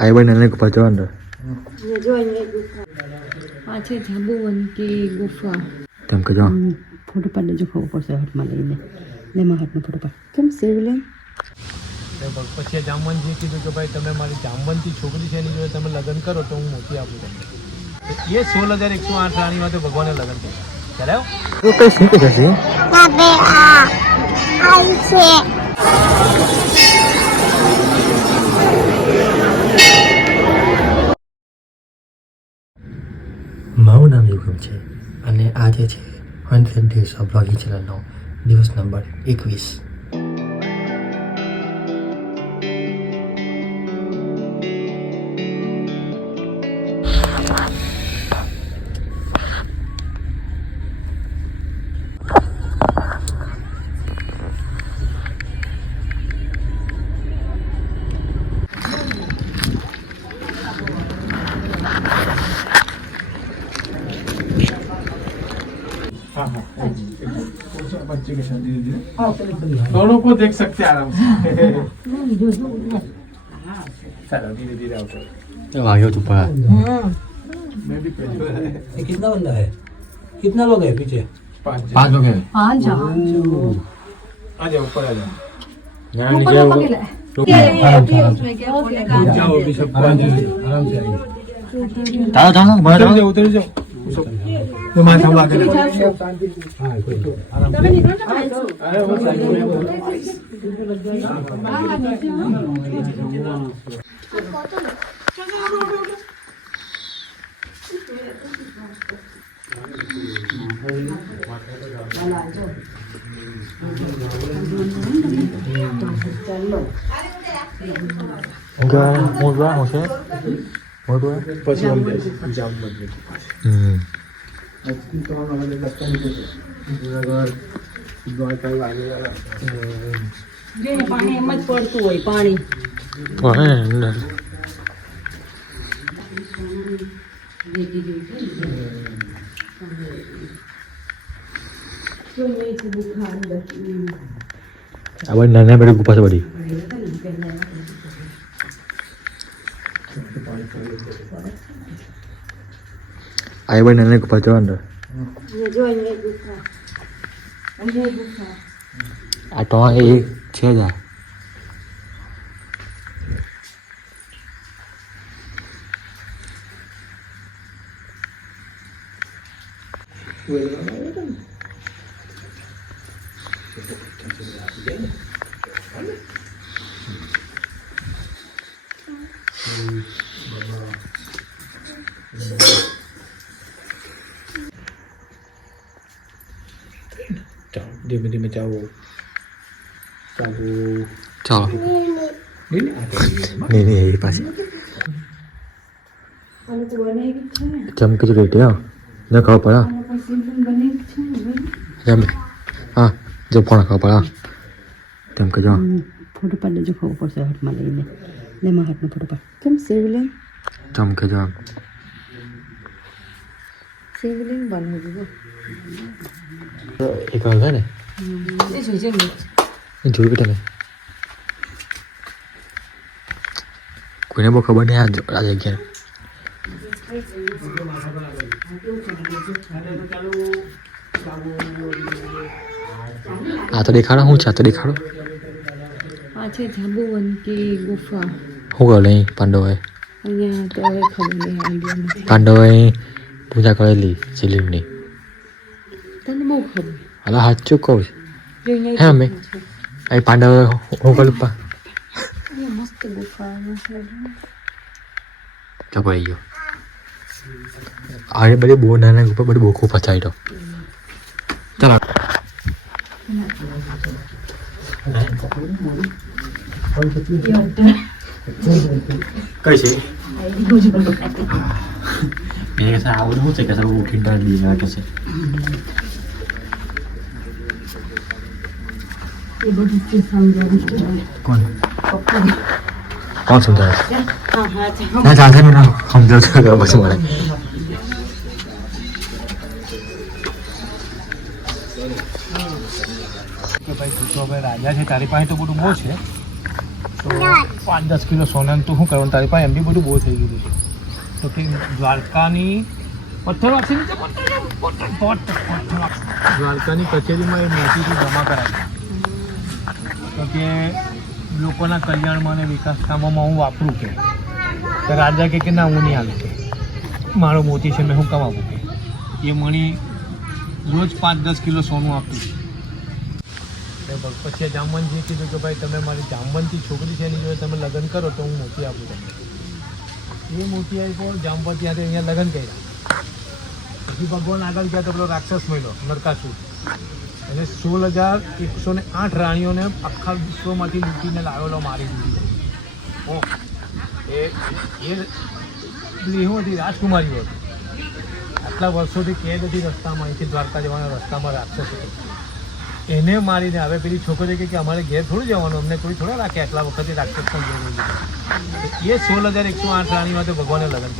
आई बन ने गुफा जो अंदर ये जो ये गुफा पाछे जांबुवंती गुफा तम के जो फोटो पाडने जो खबर પડશે હાથમાં લઈને લે મારા હાથનો ફોટો પાડ કેમ શિવલિંગ પછી જામવંતજી કીધું કે ભાઈ તમે મારી જામવંતી છોકરી છે એની જોડે તમે લગ્ન કરો તો હું મોતી આપું તમને એ 16,108 રાણીમાં તો ભગવાને લગ્ન કર્યા ચલાવ तो कैसे कैसे Tapi Aisyah. મારું નામ યુગમ છે અને આજે છે 100 ડેઝ ઓફ બ્લોગિંગ ચેનલનો દિવસ નંબર 21 बच्चे के साथ धीरे धीरे दोनों को देख सकते हैं आराम से चलो धीरे धीरे आओ तो आगे तो पड़ा मैं भी पहले ये कितना बंदा है कितना लोग है पीछे 5 लोग हैं હા જા आ जाओ ऊपर आ जाओ जाओ अभी सब आराम से आइए तारा जाओ बाहर उतर जाओ उतर जाओ तो माथा आगे हाँ कोई आराम से अरे वो साइड में enggak mau dua maksudnya mau dua પછી हम जाम मत तो हमारे लगता नहीं कुछ जूनागढ़ द्वारका आगे वाला જે પાણી એમ જ પડતું હોય પાણી अब नाना बड़ी गुफा से बड़ी आई बड़ी नाना गुफा जो अंदर ये जो ये गुफा ये गुफा आ तो एक छे जा धीमे धीमे जाओ चलो नहीं नहीं ये पास અને તો બને કે છે ને चमके जो रेट है ना खाओ पड़ा અને પછી પણ બને કે છે ને जम हाँ जो फोन खाओ पड़ा चमके जो ફોટો પાડને જો ખબર પડશે હાથમાં લઈને લે મારા હાથનો ફોટો પાડ કેમ શિવલિંગ चमके जो શિવલિંગ બનાવી દીધું एक और है ना એ જોઈ છે ये जोड़ बेटा ने कोई ने वो खबर नहीं आज आ जाएगी आ तो दिखाड़ा हूँ चाहते दिखाड़ो પાછે જાંબુવંતી ગુફા हो गया नहीं पांडव है અહીંયા તો હવે ખબર નહીં આઈડિયા નથી पांडव है पूजा करेली शिवलिंग ने તને બહુ ખબર अला हाथ चुको જો અહીંયા है हमें आई पांडव हो गया लुपा અહીંયા મસ્ત ગુફા છે क्या भाई यो आगे बड़े बो नाना ऊपर बड़े बो को पचाई दो चलो कैसे मेरे कैसे आवड़ हो से कैसे वो उठिन डाल दिया कैसे એ બધું તે સમજાવું कौन પપ્પા कौन समझा હા હા ना जानते नहीं ना हम जो तो बस मारे કે ભાઈ તું તો હવે રાજા છે તારી પાસે તો બધું બહુ છે તો 5-10 કિલો સોનાનું તું શું કરવાનું તારી પાસે એમ બી બધું બહુ થઈ ગયું છે. તો કે દ્વારકાની પથ્થર આપશે નીચે દ્વારકાની કચેરીમાં એ મોટીથી જમા કરાવી તો કે લોકોના કલ્યાણમાં અને વિકાસ કામોમાં હું વાપરું કે રાજા કે ના હું નહીં આવું કે મારો મોતી છે મેં હું કમાવું કે એ મણી રોજ 5-10 કિલો સોનું આપતું પછી જામવંતજીએ કીધું કે ભાઈ તમે મારી જામવંતી છોકરી છે એની જોડે તમે લગ્ન કરો તો હું મોતી આપું તમને. એ મોતી આપ્યો જામવંત ત્યાંથી અહીંયા લગ્ન કર્યા. પછી ભગવાન આગળ ગયા તો પેલો રાક્ષસ મળ્યો નરકાસુર અને 16,108 રાણીઓને આખા વિશ્વમાંથી લૂંટીને લાવેલો મારી દીધી. ઓ એ શું હતી રાજકુમારીઓ હતી. આટલા વર્ષોથી કેદ હતી રસ્તામાં અહીંથી દ્વારકા જવાના રસ્તામાં રાક્ષસ હતો એને મારીને હવે પેલી છોકરી કે અમારે ઘેર થોડું જવાનું અમને કોઈ થોડા રાખે આટલા વખતે રાક્ષસ પણ જોઈ એ 16,108 રાણીમાં તો ભગવાને લગ્ન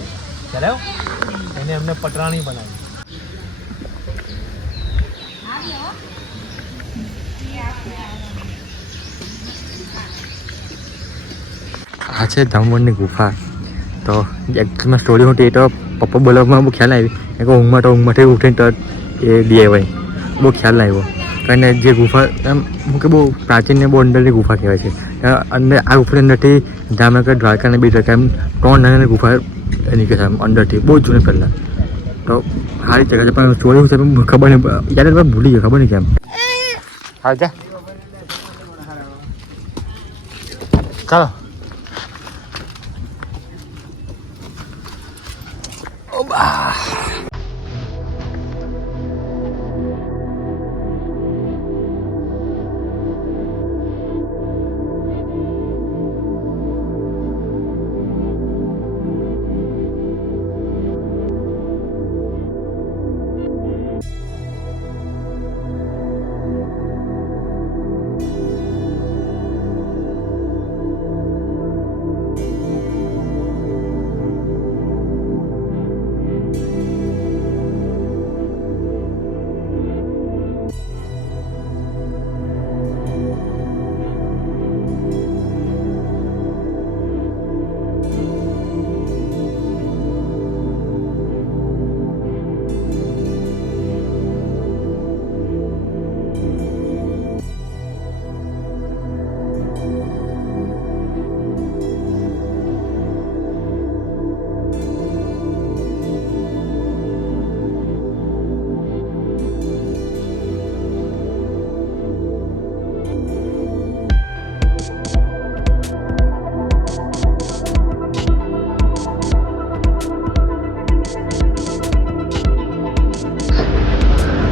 કર્યા બરાબર એને એમને પટરાણી બનાવી. આ છે જામવંતની ગુફા. તો એકચ્યુઅલમાં સ્ટોરી હતી એ તો પપ્પા બોલાવવામાં બહુ ખ્યાલ આવી કે ઊંઘમાંથી ઉઠીને તો એ DIY બહુ ખ્યાલ આવ્યો. અને જે ગુફા એમ હું કે બહુ પ્રાચીન ને બહુ અંદરની ગુફા કહેવાય છે. અંદર આ ગુફાની અંદરથી જામનગર દ્વારકાને બી શકાય એમ 3 નાની ગુફા નીકળે એમ અંદરથી બહુ જૂની પહેલાં. તો સારી જગ્યા છે પણ સ્ટોરી છે ખબર નહીં યાર ભૂલી ગયો ખબર નહીં કેમ. હા જા ચાલો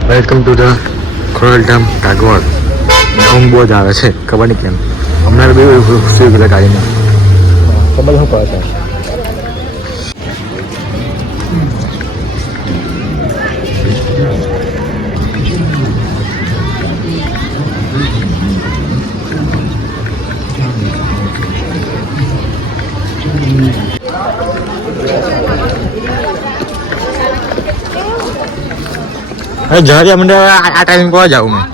વેલકમ ટુ ધ ખોડલધામ કાગવાડ. ઊંઘ બહુ જ આવે છે ખબર નહીં કેમ હમણાં બી સુઈ ગયેલા ગાડીમાં ખબર શું કહે છે. જયારે અમને આ ટાઈમિંગ પર જાઉં મેં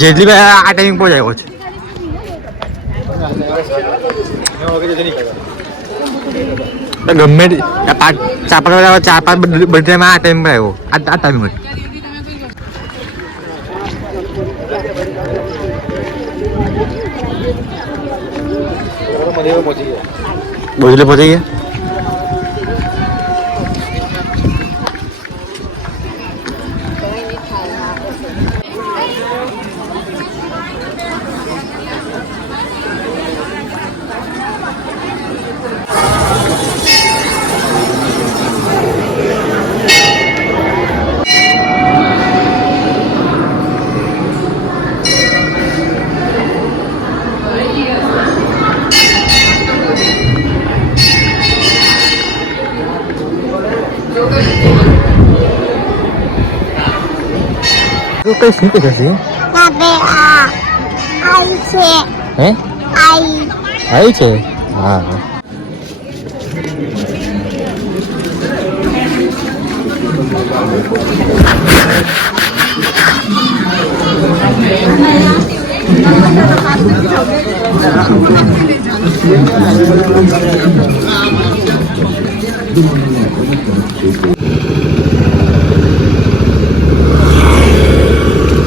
જેટલી આ ટાઈમિંગ પર આવ્યો છે. ગમે 4-5 બધામાં આ ટાઈમ પર આવ્યો આ ટાઈમિંગ બોજલે પહોંચી ગયા. કઈ શીખે છે હે આઈ છે હા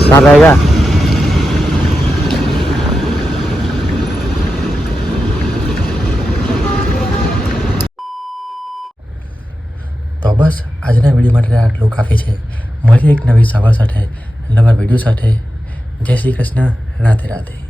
साफ रहेगा। તો બસ આજના વિડીયો માટે આટલું કાફી છે. મળીએ એક નવી સવાર સાથે, નવા વિડીયો સાથે. જય શ્રી કૃષ્ણ. રાધે રાધે.